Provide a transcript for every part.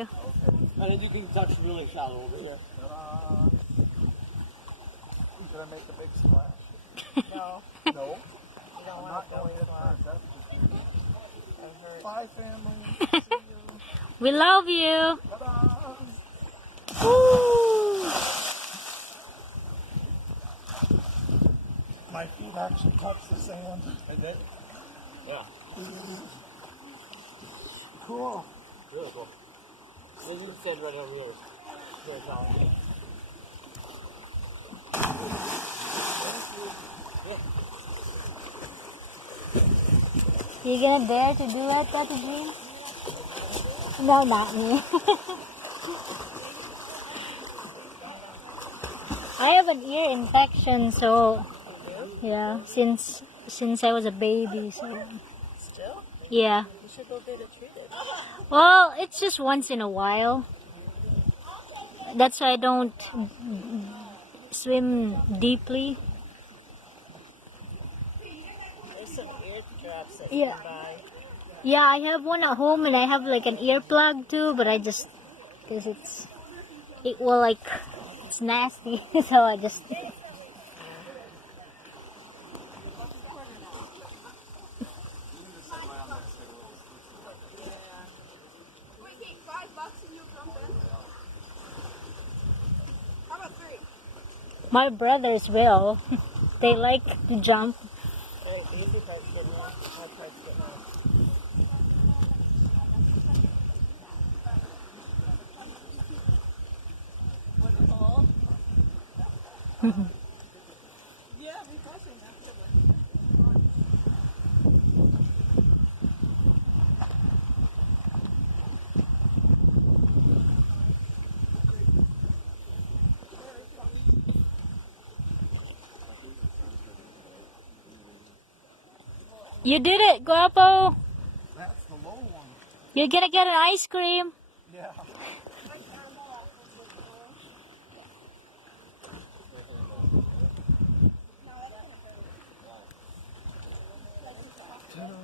And then you can touch really shallow over here. Should I make a big splash? No, No. you don't want a belly flop. That hurts. Bye, family. See you. We love you. Ta-da. Woo. My feet actually touch the sand. And then? Yeah. Cool. Really cool. Then you can stand right over here. Very tall. You gonna dare to do it, Tata Jean? No, not me. I have an ear infection, so You do? yeah, since I was a baby, so Still? yeah. You should go get it treated. Well, it's just once in a while. That's why I don't swim deeply. There's some ear drops that Yeah. you can buy. Yeah, I have one at home, and I have like an earplug too, but I just, because it's nasty, so I just. My brothers will. They like to jump. Alright, the easy part's getting in. Hard part's getting out. You did it, Guapo. That's the low one. You're gonna get an ice cream. Yeah. Ta-da.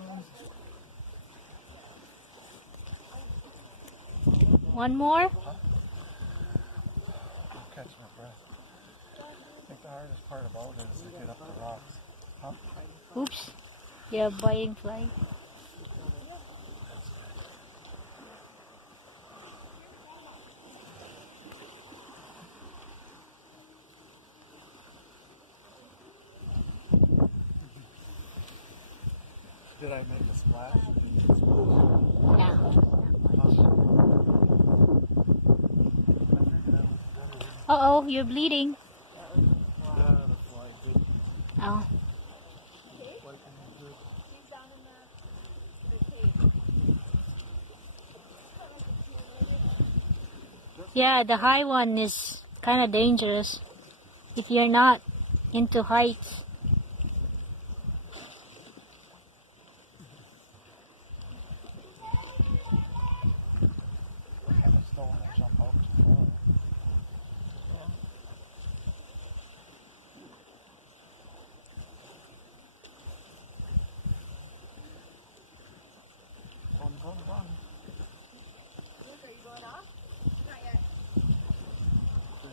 One more. Catch my breath. I think the hardest part about it is to get up the rocks. Huh? Oops. Yeah, biting fly. Did I make a splash or did you splash? No. Uh-oh, you're bleeding. Oh. Yeah, the high one is kind of dangerous if you're not into heights. Run.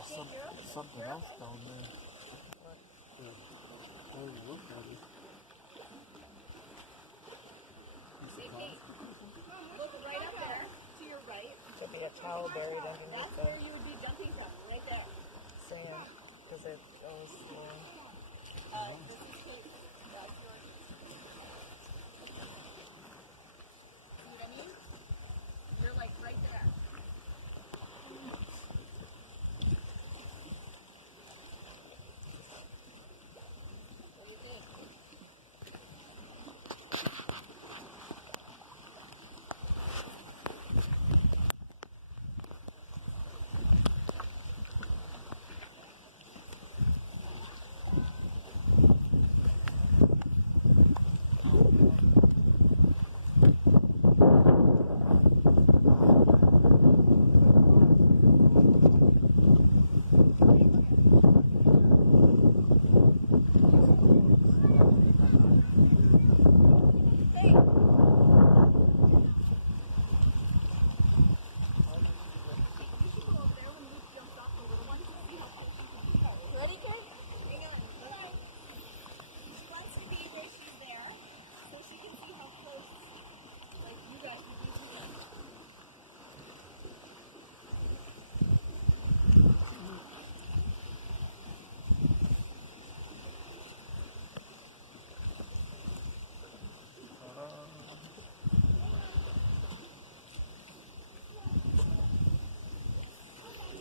There's something else down there. I already looked at it. Piece of plastic or something? Look right up there to your right. Could be a towel buried underneath That's the where you would be jumping from, right there. sand because it goes long. See what I mean? You're like right there. What do you think?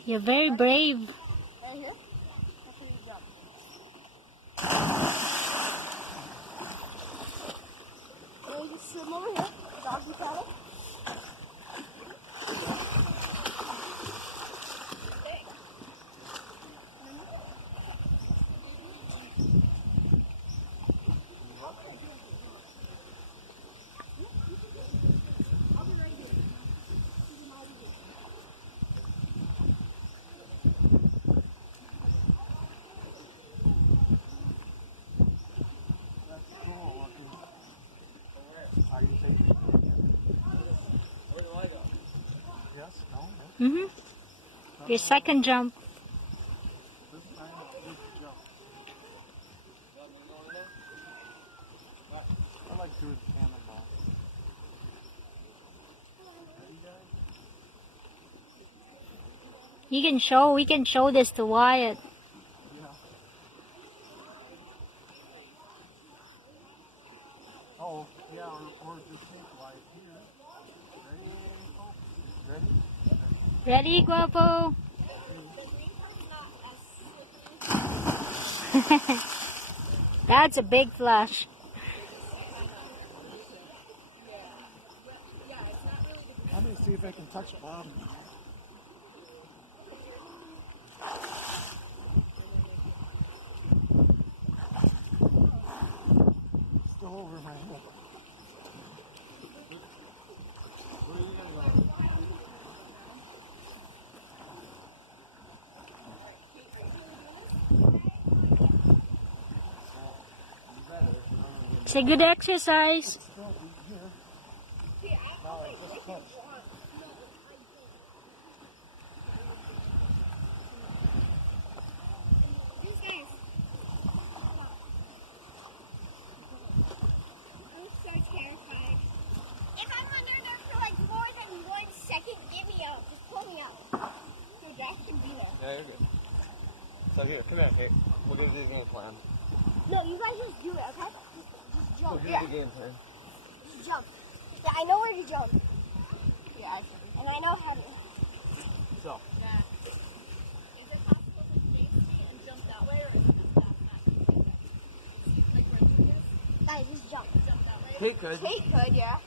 You're very brave. Right here? After you jump. Then you just swim over here. Doggy paddle. Are you taking it? Where do I go? Yes? No? Mm-hmm. Your second jump. This time, just jump. I like doing cannonballs. We can show this to Wyatt. Yeah. Oh, yeah, or just take like here. Ready, folks? Ready? Ready, Guapo? That's a big flash. Let me see if I can touch bottom. Still over my head. It's a good exercise. Still here. No, it just touched. These guys. I'm so terrified. If I'm under there for like more than 1 second, give me up. Pull me up. No, Jack should be there. Yeah, you're good. So here, come here, Kate. We're gonna do the game plan. No, you guys just do it, okay? Just jump. We're gonna do the game plan. Just jump. Yeah, I know where to jump. Yeah, and I know how to. So, Is it possible to chase me and jump that way, or is it just that's not going to get there? Like where Luke is, Guys, just jump. jump that way? Kate could. Kate could, yeah.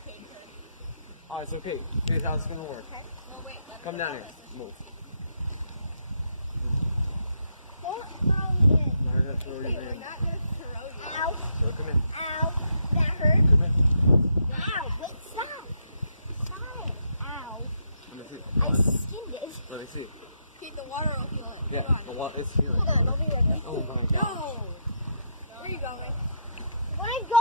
Alright, so Kate, here's how it's gonna work. Okay. Well, wait. Let's Come down here. Move. Don't throw me in. Now we're gonna throw you We're in. not going to throw you. Ow, So come in. ow. That hurt. Come in. Ow, wait, stop. Stop it. Ow. Let me see. I skinned it. Let me see. Keep the water will heal it. Yeah, Come on. the water is healing. Hold on, I'll be right back. Oh my god. No. Where are you going? When I go